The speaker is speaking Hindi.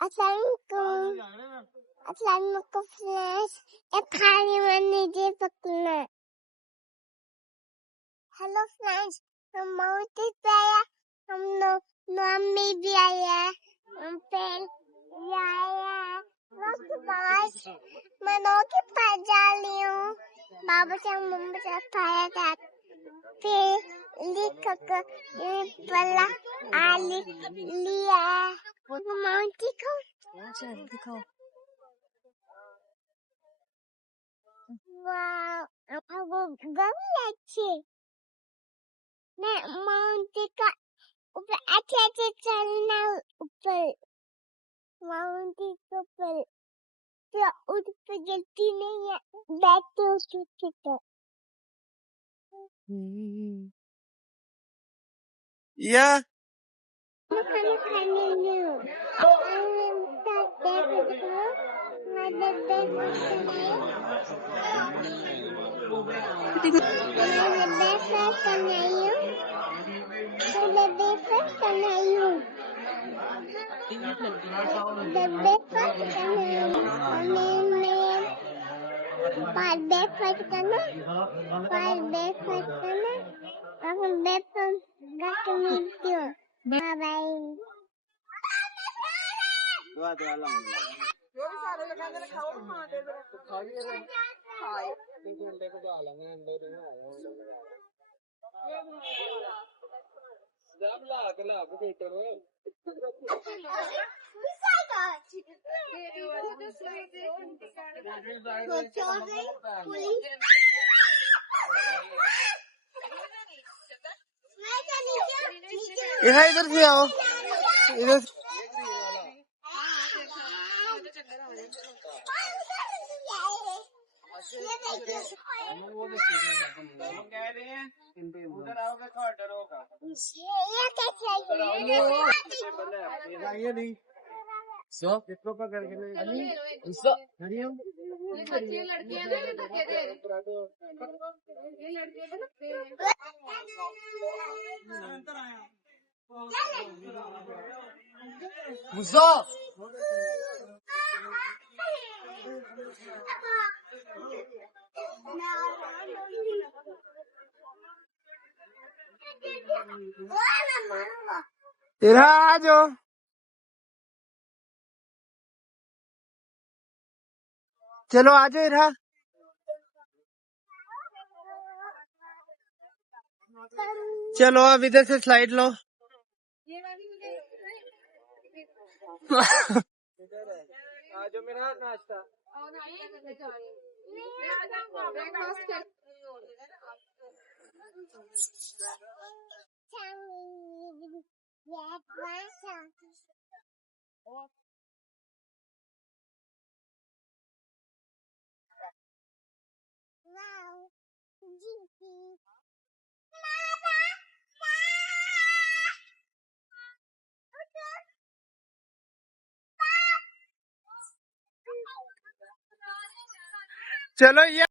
Assalamualaikum friends. खाने वाने जे पकना. Hello friends. हम मौती पे आया. हम मम्मी भी आया. हम पेन भी आया. रोटी पास. मैं रोटी पास जा रही हूँ. बाबा से मम्मी से खाया था. फिर लिख कर पला आली लिया. मौती को. चल दिखाओ. Wow, aku gak मैं माउंट का ऊपर अच्छे चलना ऊपर माउंट के ऊपर तो उस पर जल्दी नहीं है बैठते उस पे या खाना खाने नहीं breakfast करना अगर breakfast करके मिलती हो बाय बाय दुआ दुआ लम जो भी सारे लगाने खाओ हां दे दो खाई है खाए 3 घंटे को तो आलंगे अंदर नहीं आया जब ला के करो इधर से आओ इधर उधर आओगे तो ऑर्डर होगा ये नहीं सो कितनों का करके नहीं सो हरिओम ये लड़कियां ना धक्के दे मुझो तेरा आ जाओ चलो आ जाओ इधर चलो अब इधर से स्लाइड लो आज मेरा नाश्ता Wow, Jinky. चलो ये